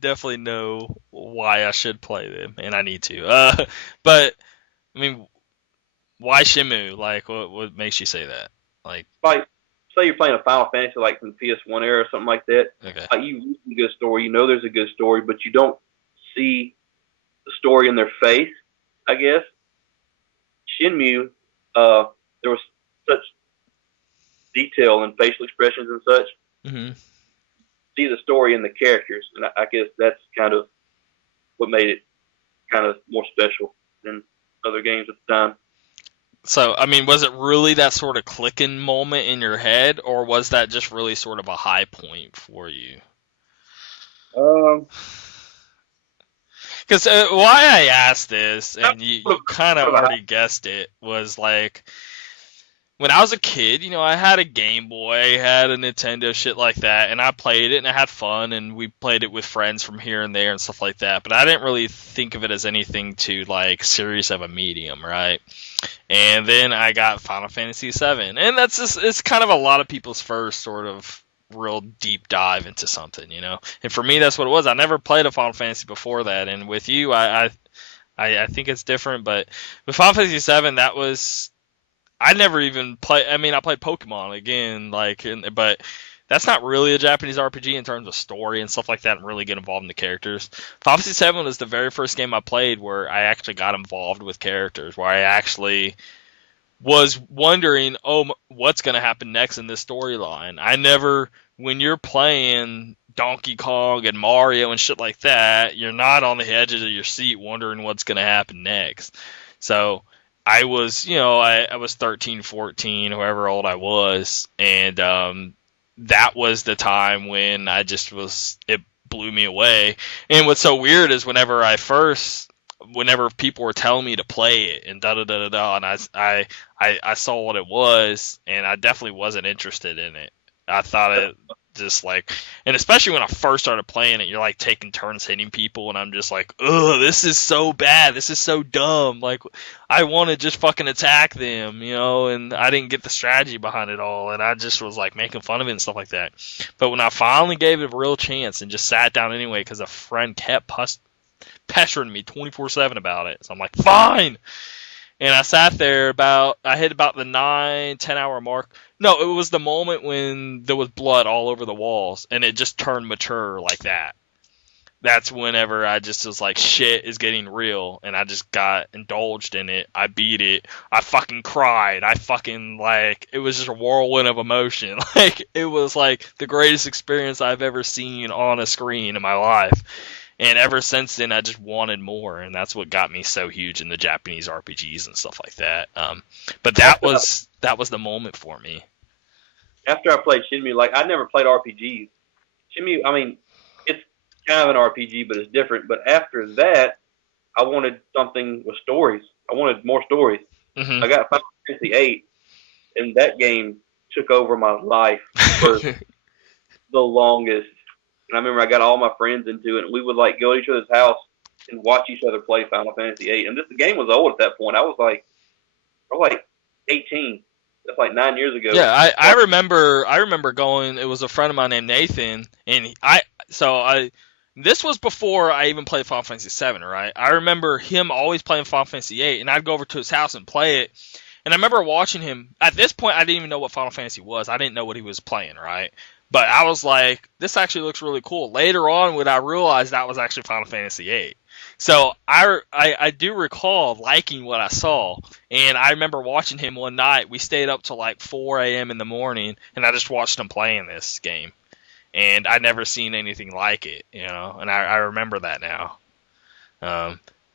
definitely know why I should play them, and I need to. But I mean, why Shimu? Like, what makes you say that? Like, Like, say you're playing a Final Fantasy like from the PS1 era or something like that. okay, Like you read a good story, you know there's a good story, but you don't see the story in their face. I guess Shinmu, there was such detail and facial expressions and such. hmm See the story in the characters, and I guess that's kind of what made it kind of more special than other games at the time. so I mean, was it really that sort of clicking moment in your head, or was that just really sort of a high point for you? Um, Because why I asked this, and you kind of sort of a already guessed it, was like when I was a kid, I had a Game Boy, had a Nintendo, shit like that, and I played it and I had fun, and we played it with friends from here and there and stuff like that. But I didn't really think of it as anything too like serious of a medium, right? And then I got Final Fantasy VII, and that's just it's kind of a lot of people's first sort of real deep dive into something. And for me, that's what it was. I never played a Final Fantasy before that, and with you, I think it's different. But with Final Fantasy VII, that was I never even play. I mean, I played Pokemon again, but that's not really a Japanese RPG in terms of story and stuff like that, and really get involved in the characters. Final Fantasy VII was the very first game I played where I actually got involved with characters, where I actually was wondering, oh, what's going to happen next in this storyline. I never, when you're playing Donkey Kong and Mario and shit like that, you're not on the edges of your seat wondering what's going to happen next. So I was, I was 13, 14, however old I was, and that was the time when I just was, it blew me away. And what's so weird is whenever people were telling me to play it and da da da da da, and I saw what it was, and I definitely wasn't interested in it. I thought it just like, and especially when I first started playing it, you're like taking turns hitting people, and I'm just like, ugh, this is so bad, this is so dumb. Like, I want to just fucking attack them, and I didn't get the strategy behind it all, and I just was like making fun of it and stuff like that. But when I finally gave it a real chance and just sat down anyway, because a friend kept pestering me 24/7 about it. So I'm like, fine. And I sat there I hit about the 9-10 hour mark. No, it was the moment when there was blood all over the walls and it just turned mature like that. That's whenever I just was like, shit is getting real, and I just got indulged in it. I beat it. I fucking cried. I fucking, like, it was just a whirlwind of emotion. Like, it was like the greatest experience I've ever seen on a screen in my life. And ever since then, I just wanted more, and that's what got me so huge in the Japanese RPGs and stuff like that. But that was the moment for me. After I played Shenmue, like, I never played RPGs. Shenmue, I mean, it's kind of an RPG, but it's different. But after that, I wanted something with stories. I wanted more stories. Mm-hmm. I got Final Fantasy VIII, and that game took over my life for the longest. And I remember I got all my friends into it, and we would like go to each other's house and watch each other play Final Fantasy VIII. And the game was old at that point. I was like 18. That's like 9 years ago. Yeah, I remember going. It was a friend of mine named Nathan, and this was before I even played Final Fantasy VII, right? I remember him always playing Final Fantasy VIII, and I'd go over to his house and play it. And I remember watching him. At this point, I didn't even know what Final Fantasy was. I didn't know what he was playing, right? But I was like, this actually looks really cool. Later on, when I realized that was actually Final Fantasy VIII. So I do recall liking what I saw. And I remember watching him one night. We stayed up till like 4 a.m. in the morning, and I just watched him playing this game. And I'd never seen anything like it, you know? And I remember that now.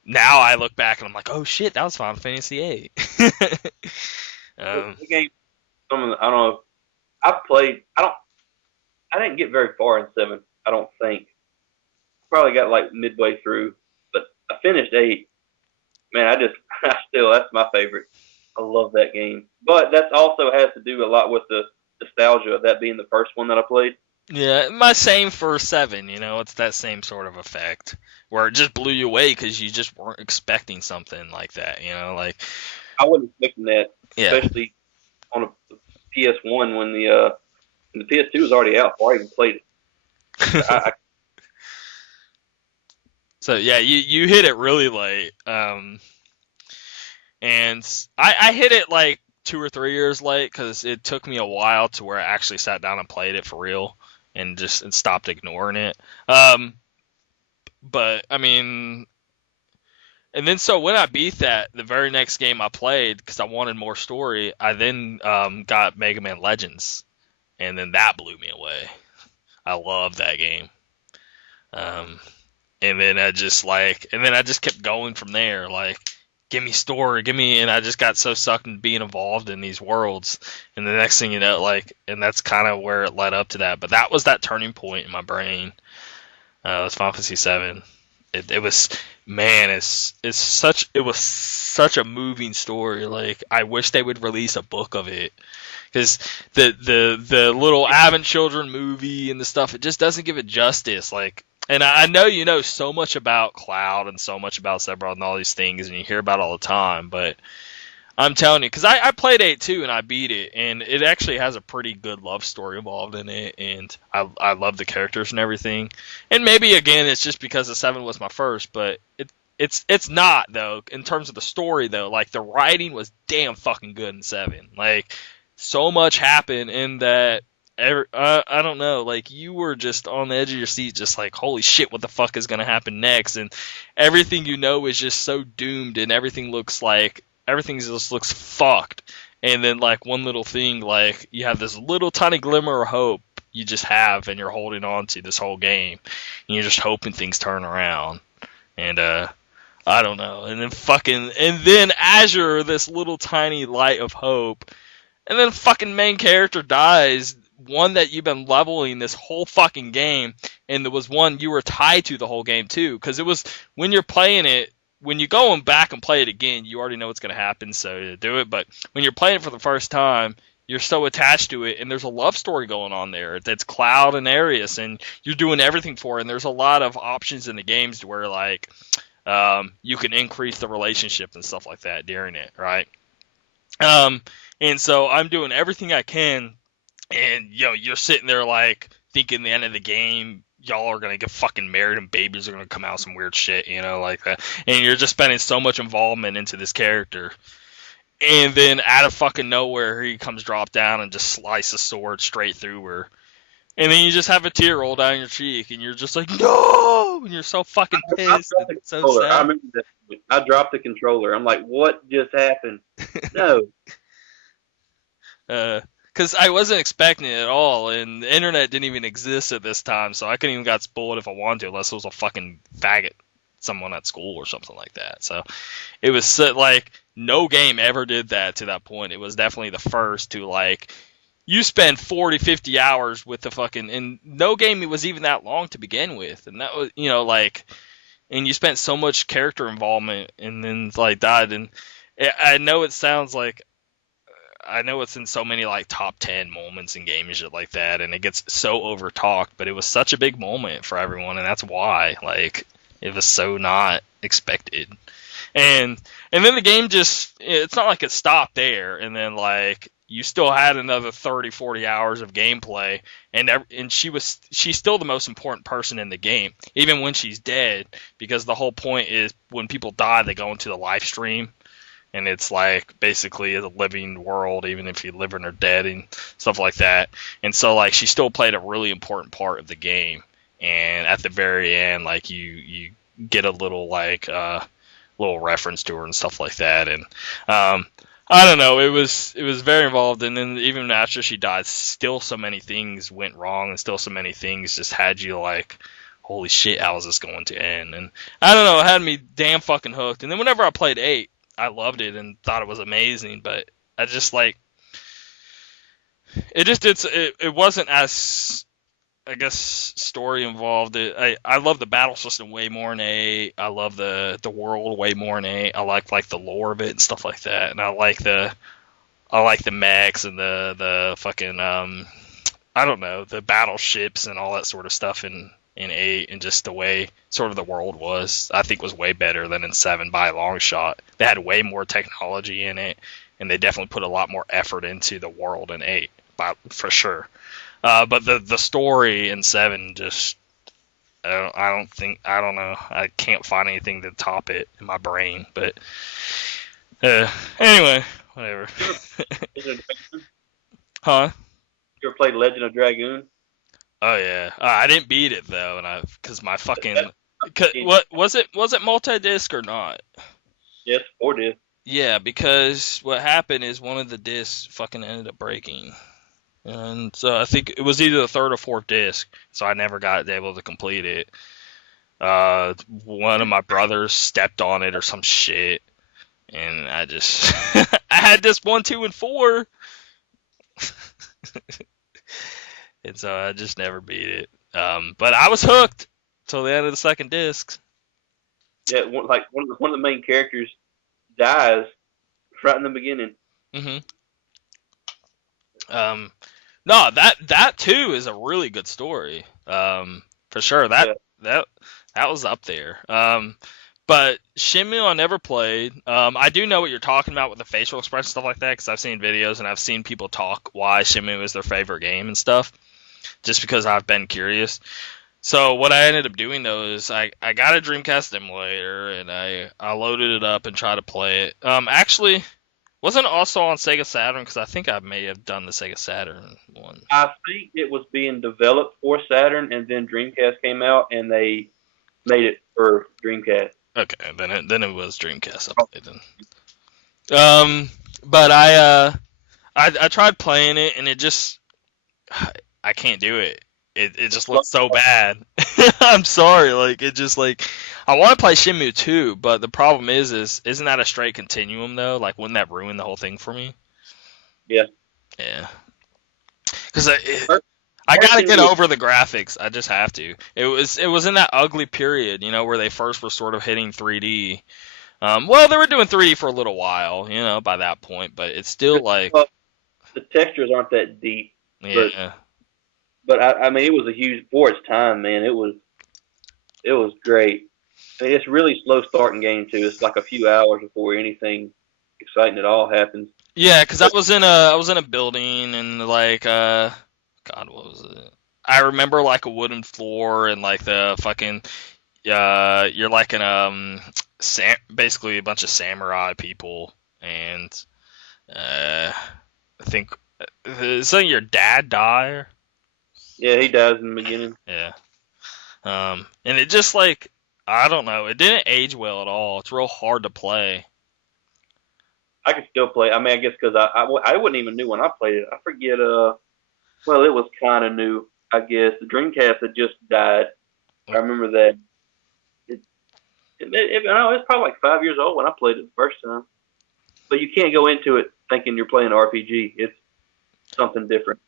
Now I look back and I'm like, oh shit, that was Final Fantasy VIII. The game, I don't know. I didn't get very far in 7, I don't think. Probably got like midway through, but I finished 8. Man, that's my favorite. I love that game. But that also has to do a lot with the nostalgia of that being the first one that I played. Yeah, my same for 7, you know, it's that same sort of effect where it just blew you away because you just weren't expecting something like that, you know, like. I wasn't expecting that, yeah. especially on a PS1 when the PS2 was already out before I even played it. So yeah, you hit it really late, and I hit it like 2 or 3 years late because it took me a while to where I actually sat down and played it for real and stopped ignoring it. But I mean, and then so when I beat that, the very next game I played because I wanted more story, I then got Mega Man Legends, and then that blew me away. I love that game. And then I just kept going from there. Like, give me story, and I just got so sucked into being involved in these worlds. And the next thing you know, like, and that's kind of where it led up to that. But that was that turning point in my brain. It was Final Fantasy VII. It was, man, it was such a moving story. Like, I wish they would release a book of it. Because the little Advent Children movie and the stuff, it just doesn't give it justice. Like, and I know you know so much about Cloud and so much about Sephiroth and all these things, and you hear about it all the time, but I'm telling you, because I played 8 too, and I beat it, and it actually has a pretty good love story involved in it, and I love the characters and everything. And maybe, again, it's just because the 7 was my first, but it's not, though, in terms of the story, though. Like, the writing was damn fucking good in 7. Like, so much happened in that. I don't know, like, you were just on the edge of your seat, just like, holy shit, what the fuck is gonna happen next? And everything you know is just so doomed, and everything just looks fucked. And then, like, one little thing, like, you have this little tiny glimmer of hope you just have, and you're holding on to this whole game, and you're just hoping things turn around. And I don't know. And then Azure, this little tiny light of hope, and then fucking main character dies, one that you've been leveling this whole fucking game, and there was one you were tied to the whole game too, because it was, when you're playing it, when you go back and play it again, you already know what's going to happen, so you do it, but when you're playing it for the first time, you're so attached to it, and there's a love story going on there. It's Cloud and Arius, and you're doing everything for it, and there's a lot of options in the games to where, like, you can increase the relationship and stuff like that during it, right? And so I'm doing everything I can, and, you know, you're sitting there, like, thinking the end of the game, y'all are gonna get fucking married and babies are gonna come out, some weird shit, like that. And you're just spending so much involvement into this character. And then out of fucking nowhere, he comes drop down and just slices a sword straight through her. And then you just have a tear roll down your cheek, and you're just like, no! And you're so fucking pissed. And it's so sad. I remember that. I dropped the controller. I'm like, what just happened? No. Because I wasn't expecting it at all, and the internet didn't even exist at this time, so I couldn't even got spoiled if I wanted to, unless it was a fucking faggot, someone at school or something like that. So it was like no game ever did that to that point. It was definitely the first to like you spend 40, 50 hours with the fucking, and no game was even that long to begin with, and that was like, and you spent so much character involvement, and then like that, and I know it sounds like. I know it's in so many like top 10 moments in game and shit like that, and it gets so over talked, but it was such a big moment for everyone, and that's why like it was so not expected. And then the game just, it's not like it stopped there, and then like you still had another 30, 40 hours of gameplay, and she's still the most important person in the game, even when she's dead, because the whole point is when people die, they go into the live stream. And it's like basically a living world, even if you live in or dead and stuff like that. And so like she still played a really important part of the game. And at the very end, like you get a little like little reference to her and stuff like that. And I don't know, it was very involved. And then even after she died, still so many things went wrong, and still so many things just had you like, holy shit, how is this going to end? And I don't know, it had me damn fucking hooked. And then whenever I played 8. I loved it and thought it was amazing, but I just like it wasn't as, I guess, story involved. I love the battle system way more in 8. I love the world way more in 8. I like the lore of it and stuff like that, and I like the mechs and the fucking I don't know, the battleships and all that sort of stuff in 8, and just the way sort of the world was, I think was way better than in 7 by a long shot. They had way more technology in it, and they definitely put a lot more effort into the world in 8, for sure. But the story in 7 just, I don't know. I can't find anything to top it in my brain. But anyway, whatever. Huh? You ever played Legend of Dragoon? Oh yeah, I didn't beat it though, and because my fucking, what was it multi-disc or not? Yes, 4 disc. Yeah, because what happened is one of the discs fucking ended up breaking, and so I think it was either the 3rd or 4th disc, so I never got able to complete it. One of my brothers stepped on it or some shit, and I just I had disc 1, 2, and 4. And so I just never beat it. But I was hooked till the end of the 2nd disc. Yeah, one of the main characters dies right in the beginning. Mm-hmm. No, that too is a really good story. For sure. That was up there. But Shenmue I never played. I do know what you're talking about with the facial expression stuff like that, because I've seen videos and I've seen people talk why Shenmue is their favorite game and stuff, just because I've been curious. So what I ended up doing though is I got a Dreamcast emulator and I loaded it up and tried to play it. Actually, wasn't it also on Sega Saturn? Because I think I may have done the Sega Saturn one. I think it was being developed for Saturn, and then Dreamcast came out and they made it for Dreamcast. Okay, then it was Dreamcast I played then. But I tried playing it and it just, I can't do it. It just looks so bad. I'm sorry, like it just like, I want to play Shenmue 2, but the problem is isn't that a straight continuum though? Like wouldn't that ruin the whole thing for me? Yeah. Yeah. Because I gotta get over the graphics. I just have to. It was in that ugly period, where they first were sort of hitting 3D. Well, they were doing 3D for a little while, by that point, but it's still like the textures aren't that deep. Yeah. But I mean, it was a huge, for its time, man. It was great. I mean, it's really slow starting game too. It's like a few hours before anything exciting at all happens. Yeah, because I was in a building and like God, what was it? I remember like a wooden floor and like the fucking you're like an basically a bunch of samurai people, and I think doesn't your dad die? Yeah, he dies in the beginning. Yeah. And it just like I don't know, it didn't age well at all. It's real hard to play. I could still play. I mean, I guess because I wouldn't even knew when I played it. I forget. Well, it was kind of new. I guess the Dreamcast had just died. I remember that. I know it's probably like 5 years old when I played it the first time. But you can't go into it thinking you're playing an RPG. It's something different.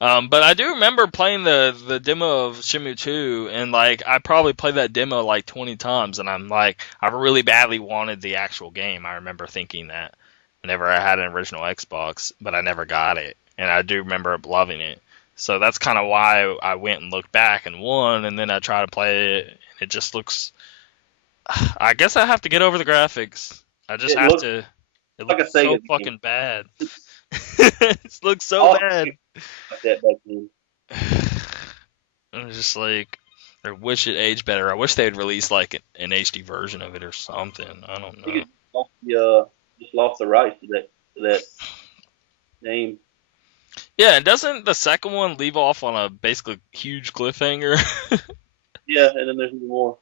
But I do remember playing the demo of Shenmue 2, and like I probably played that demo like 20 times, and I'm like I really badly wanted the actual game. I remember thinking that whenever I had an original Xbox, but I never got it, and I do remember loving it. So that's kind of why I went and looked back and won, and then I tried to play it, and it just looks. I guess I have to get over the graphics. I just have to. It like looks so fucking bad. It looks so bad. Like that back then. I'm just like, I wish it aged better. I wish they'd release like an HD version of it or something. I don't know. Just lost the rights to that name. Yeah, and doesn't the second one leave off on a basically huge cliffhanger? Yeah, and then there's more.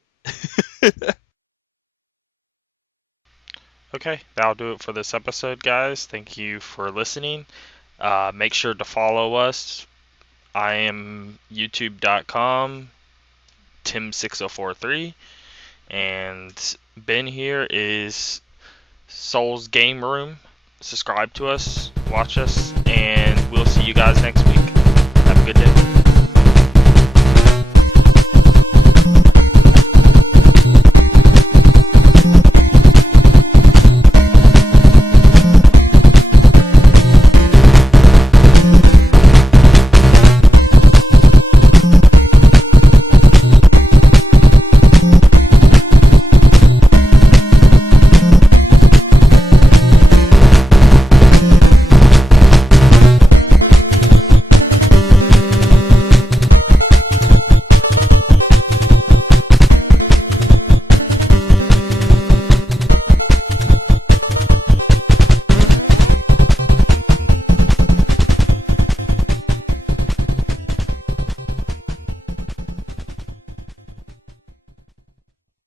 Okay, that'll do it for this episode, guys. Thank you for listening. Make sure to follow us. I am youtube.com, Tim6043, and Ben here is Solsgameroom. Subscribe to us, watch us, and we'll see you guys next week. Have a good day.